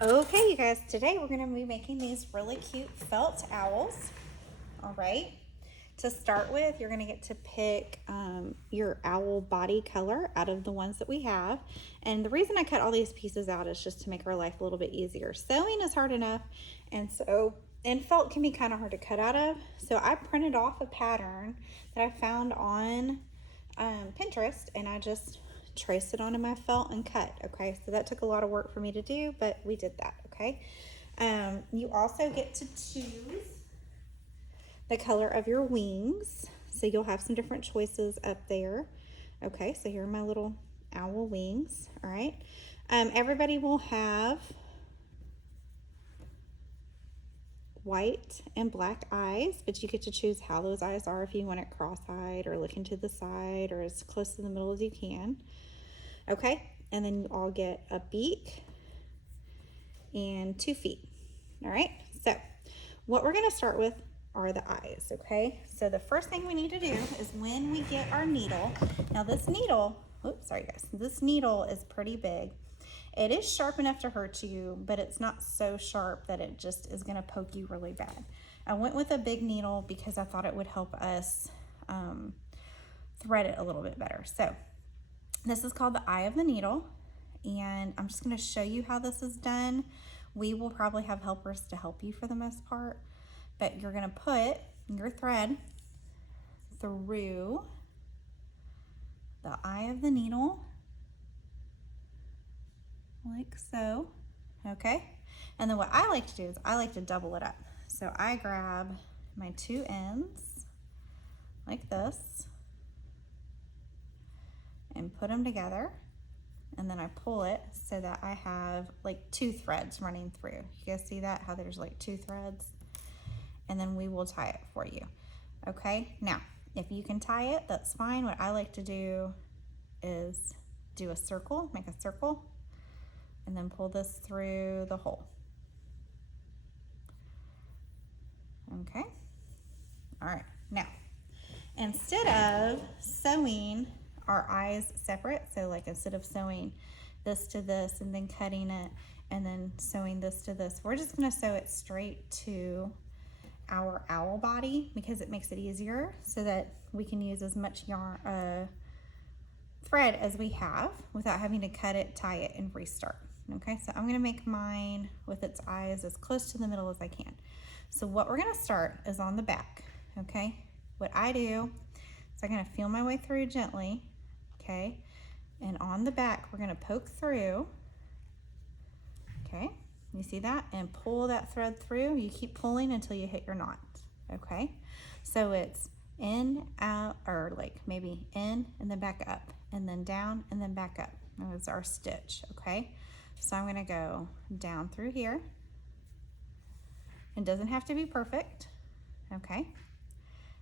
Okay, you guys, today we're going to be making these really cute felt owls. All right. To start with, you're going to get to pick your owl body color out of the ones that we have. And the reason I cut all these pieces out is just to make our life a little bit easier. Sewing is hard enough, and felt can be kind of hard to cut out of. So I printed off a pattern that I found on Pinterest, and I just traced it onto my felt and cut. Okay, so that took a lot of work for me to do, but we did that. Okay, you also get to choose the color of your wings, so you'll have some different choices up there. Okay, so here are my little owl wings. All right, everybody will have white and black eyes, but you get to choose how those eyes are, if you want it cross-eyed or looking to the side or as close to the middle as you can. Okay, and then you all get a beak and 2 feet. All right, so what we're going to start with are the eyes. Okay, so the first thing we need to do is when we get our needle, now this needle, oops, sorry guys, this needle is pretty big. It is sharp enough to hurt you, but it's not so sharp that it just is going to poke you really bad. I went with a big needle because I thought it would help us thread it a little bit better. So this is called the eye of the needle, and I'm just going to show you how this is done. We will probably have helpers to help you for the most part, but you're going to put your thread through the eye of the needle like so. Okay, and then what I like to do is I like to double it up. So I grab my 2 ends like this and put them together, and then I pull it so that I have like 2 threads running through. You guys see that, how there's like 2 threads? And then we will tie it for you. Okay, now if you can tie it, that's fine. What I like to do is do a circle, make a circle, and then pull this through the hole. Okay, all right, now instead of sewing our eyes separate, so like instead of sewing this to this and then cutting it and then sewing this to this, we're just going to sew it straight to our owl body because it makes it easier, so that we can use as much yarn thread as we have without having to cut it, tie it, and restart. Okay, so I'm going to make mine with its eyes as close to the middle as I can. So what we're going to start is on the back. Okay, what I do is I'm going to feel my way through gently. Okay, and on the back we're going to poke through. Okay, you see that? And pull that thread through. You keep pulling until you hit your knot. Okay, so it's in, out, or like maybe in and then back up, and then down and then back up. That was our stitch. Okay, so I'm going to go down through here. It doesn't have to be perfect. Okay,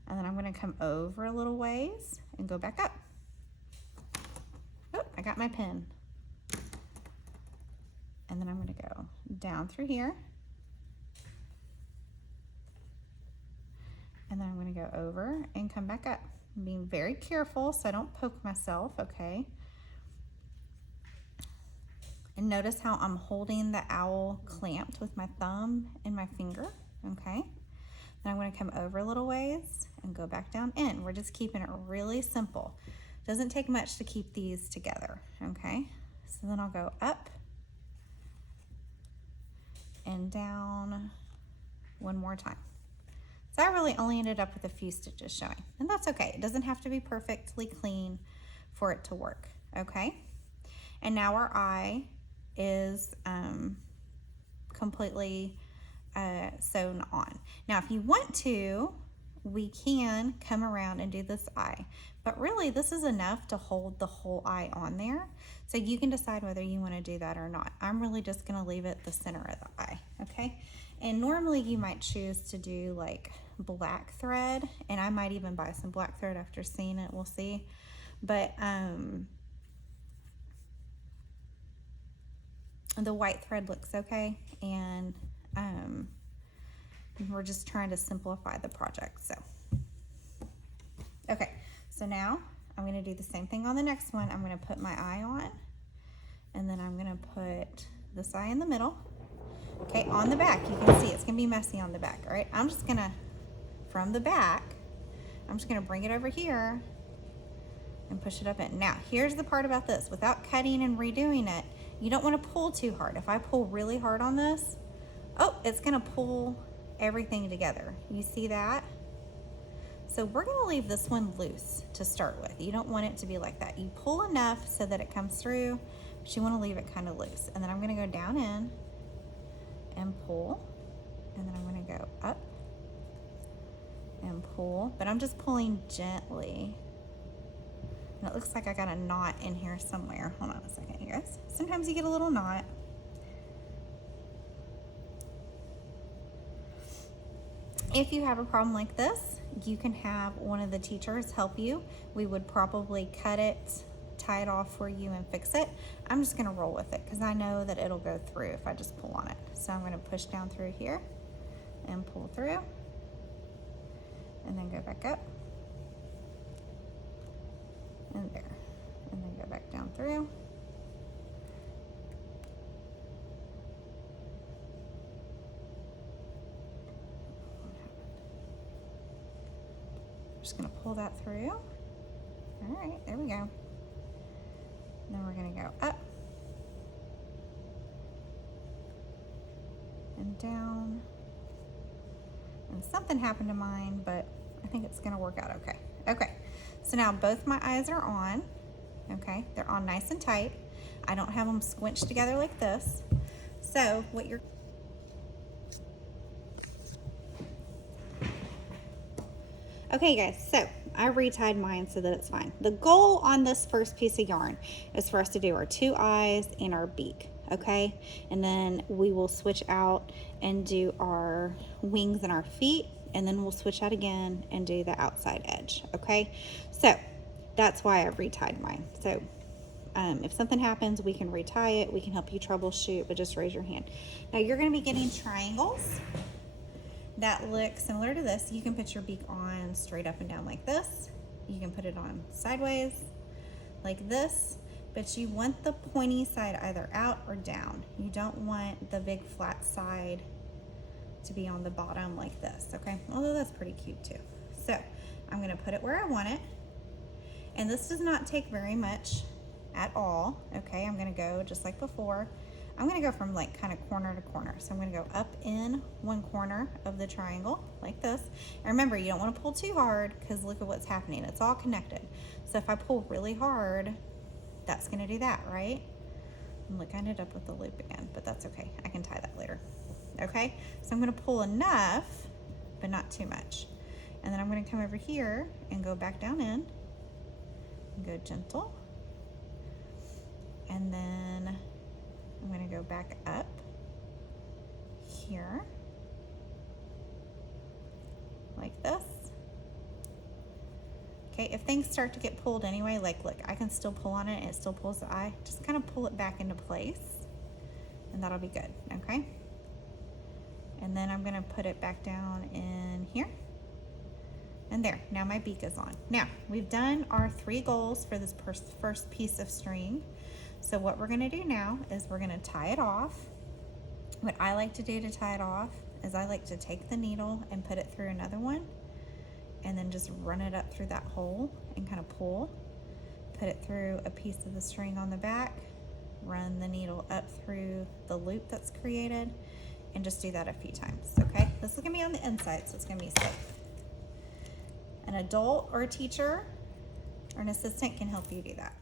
and then I'm going to come over a little ways and go back up. Oh, I got my pin. And then I'm going to go down through here, and then I'm going to go over and come back up. I'm being very careful so I don't poke myself. Okay, and notice how I'm holding the owl clamped with my thumb and my finger. Okay, then I'm going to come over a little ways and go back down in. We're just keeping it really simple. Doesn't take much to keep these together. Okay, so then I'll go up and down one more time. So I really only ended up with a few stitches showing, and that's okay. It doesn't have to be perfectly clean for it to work. Okay, and now our eye is completely sewn on. Now if you want to, we can come around and do this eye, but really this is enough to hold the whole eye on there, so you can decide whether you want to do that or not. I'm really just going to leave it the center of the eye. Okay, and normally you might choose to do like black thread, and I might even buy some black thread after seeing it, we'll see, but the white thread looks okay, and we're just trying to simplify the project. So okay, so now I'm going to do the same thing on the next one. I'm going to put my eye on, and then I'm going to put this eye in the middle, Okay, on the back, you can see it's gonna be messy on the back, all right? I'm just gonna, from the back, I'm just gonna bring it over here and push it up in. Now, here's the part about this. Without cutting and redoing it, you don't wanna pull too hard. If I pull really hard on this, oh, it's gonna pull everything together. You see that? So we're gonna leave this one loose to start with. You don't want it to be like that. You pull enough so that it comes through, but you wanna leave it kind of loose. And then I'm gonna go down in and pull, and then I'm gonna go up and pull, but I'm just pulling gently. And it looks like I got a knot in here somewhere. Hold on a second, you guys. Sometimes you get a little knot. If you have a problem like this, you can have one of the teachers help you. We would probably cut it, tie it off for you and fix it. I'm just gonna roll with it because I know that it'll go through if I just pull on it. So I'm gonna push down through here and pull through and then go back up and there, and then go back down through. Just gonna pull that through. All right, there we go. Then we're gonna go up and down. And something happened to mine, but I think it's gonna work out okay. Okay, so now both my eyes are on. Okay, they're on nice and tight. I don't have them squinched together like this. So what you're okay guys, so I retied mine so that it's fine. The goal on this first piece of yarn is for us to do our two eyes and our beak, okay? And then we will switch out and do our wings and our feet, and then we'll switch out again and do the outside edge, okay? So that's why I retied mine. So if something happens, we can retie it, we can help you troubleshoot, but just raise your hand. Now you're gonna be getting triangles that look similar to this. You can put your beak on straight up and down like this. You can put it on sideways like this, but you want the pointy side either out or down. You don't want the big flat side to be on the bottom like this, okay? Although that's pretty cute too. So I'm gonna put it where I want it. And this does not take very much at all, okay? I'm gonna go just like before. I'm gonna go from like kind of corner to corner. So I'm gonna go up in one corner of the triangle like this. And remember, you don't wanna pull too hard because look at what's happening. It's all connected. So if I pull really hard, that's gonna do that, right? And look, I ended up with the loop again, but that's okay. I can tie that later, okay? So I'm gonna pull enough, but not too much. And then I'm gonna come over here and go back down in and go gentle. And then I'm gonna go back up here, like this. Okay, if things start to get pulled anyway, like look, I can still pull on it and it still pulls the eye. Just kind of pull it back into place and that'll be good, okay? And then I'm gonna put it back down in here. And there, now my beak is on. Now, we've done our 3 goals for this first piece of string. So what we're gonna do now is we're gonna tie it off. What I like to do to tie it off is I like to take the needle and put it through another one and then just run it up through that hole and kind of pull. Put it through a piece of the string on the back, run the needle up through the loop that's created, and just do that a few times, okay? This is gonna be on the inside, so it's gonna be safe. An adult or a teacher or an assistant can help you do that.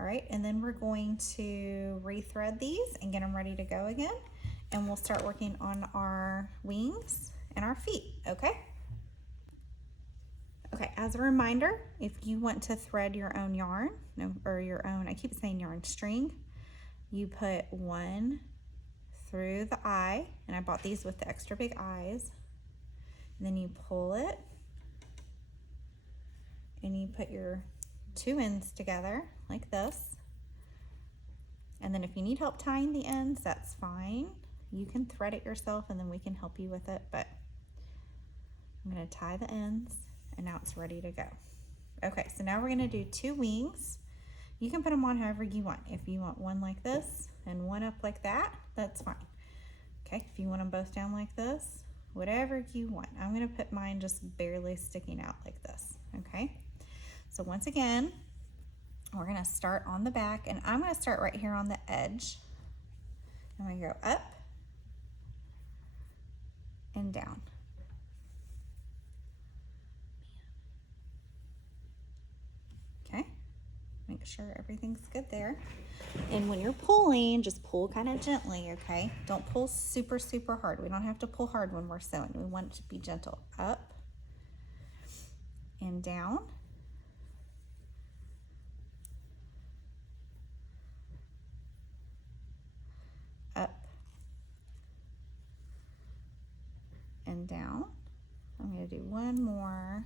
All right, and then we're going to rethread these and get them ready to go again. And we'll start working on our wings and our feet, okay? Okay, as a reminder, if you want to thread your own yarn, or your own, I keep saying yarn, string, you put one through the eye, and I bought these with the extra big eyes. And then you pull it, and you put your 2 ends together like this. And then if you need help tying the ends, that's fine. You can thread it yourself and then we can help you with it, but I'm gonna tie the ends and now it's ready to go. Okay, so now we're gonna do 2 wings. You can put them on however you want. If you want one like this and one up like that, that's fine. Okay, if you want them both down like this, whatever you want. I'm gonna put mine just barely sticking out like this, okay? So once again, we're gonna start on the back, and I'm gonna start right here on the edge. I'm gonna go up and down. Okay, make sure everything's good there. And when you're pulling, just pull kind of gently, okay? Don't pull super, super hard. We don't have to pull hard when we're sewing. We want it to be gentle. Up and down. Up and down. I'm going to do one more.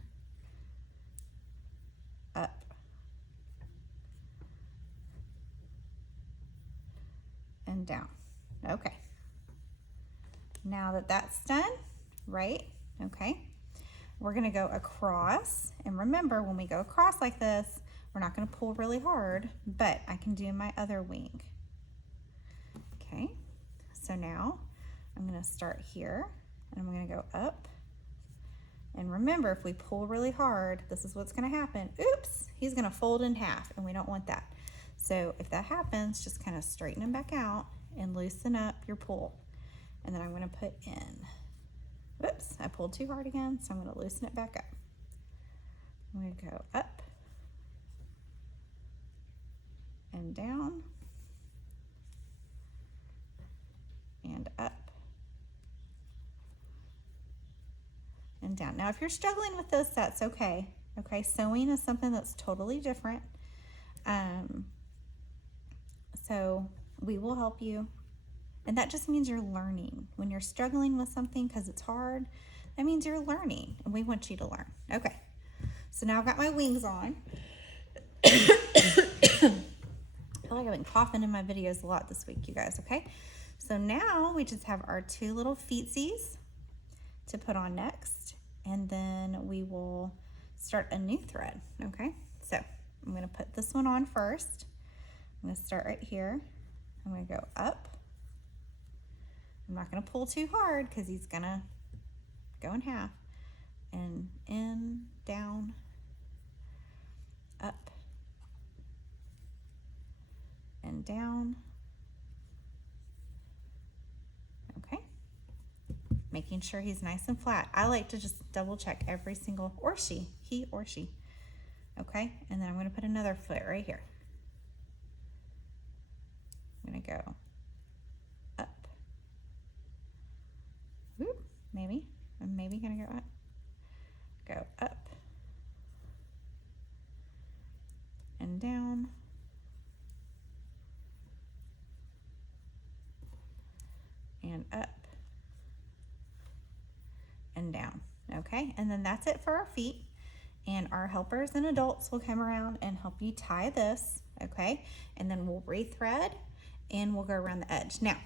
Up and down. Okay. Now that that's done, right? Okay. We're going to go across. And remember, when we go across like this, we're not going to pull really hard, but I can do my other wing. Okay. So now I'm going to start here, and I'm going to go up. And remember, if we pull really hard, this is what's going to happen. Oops, he's going to fold in half, and we don't want that. So if that happens, just kind of straighten him back out and loosen up your pull. And then I'm going to put in, whoops, I pulled too hard again, so I'm going to loosen it back up. I'm going to go up and down and up and down. Now, if you're struggling with this, that's okay. Okay, sewing is something that's totally different. So we will help you. And that just means you're learning. When you're struggling with something because it's hard, that means you're learning, and we want you to learn. Okay, so now I've got my wings on. I feel like I've been coughing in my videos a lot this week, you guys, okay? So now we just have our two little feetsies to put on next, and then we will start a new thread, okay? So I'm gonna put this one on first. I'm gonna start right here. I'm gonna go up. I'm not gonna pull too hard because he's gonna go in half. And in, down, up, and down. Okay. Making sure he's nice and flat. I like to just double check every single, or she, he or she. Okay, and then I'm gonna put another foot right here. I'm gonna go up. Whoop, maybe. I'm maybe gonna go up. Go up. And down. And up. And down. Okay, and then that's it for our feet. And our helpers and adults will come around and help you tie this, okay? And then we'll rethread and we'll go around the edge. Now,